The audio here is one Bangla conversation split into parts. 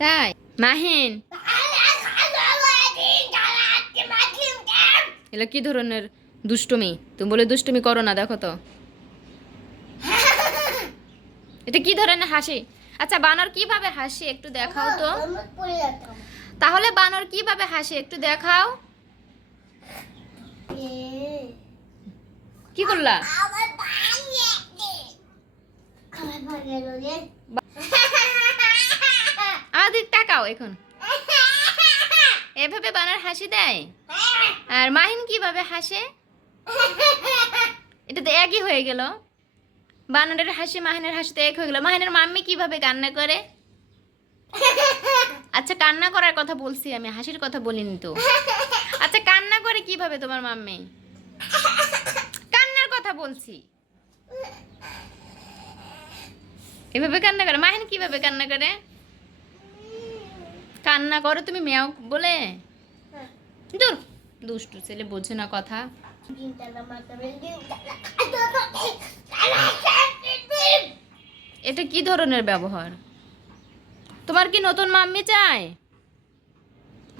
তাই মাহিন, এগুলো কি ধরনের দুষ্টুমি? তুমি বলে দুষ্টুমি করো না, দেখো তো এটা কি ধরনের হাসি? আচ্ছা বানর কিভাবে হাসি একটু দেখাও তো। তাহলে বানর কিভাবে হাসি একটু দেখাও। কি করলা? আমাদের তাকাও এখন। এভাবে বানর হাসি দেয়? আর মাহিন কিভাবে হাসে? এটা তো একই হয়ে গেল। বানরের হাসি মাহিনের হাসি তো এক হয়ে গেল। মাহিনের মাম্মি কিভাবে কান্না করে? আচ্ছা কান্না করার কথা বলছি আমি, হাসির কথা বলিনি তো। আচ্ছা কান্না করে কিভাবে তোমার মাম্মি? কান্নার কথা বলছি। এভাবে কান্না করে? মাহিন কিভাবে কান্না করে? কান্না করো তুমি মেয়াও বলে? দূর, দুষ্টু ছেলে, বোঝে না কথা। এটা কি ধরনের ব্যবহার? তোমার কি নতুন মাম্মি চাই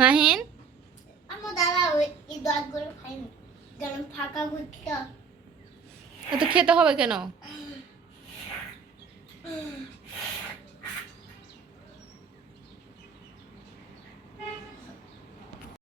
মাহিন? তো খেতে হবে কেন?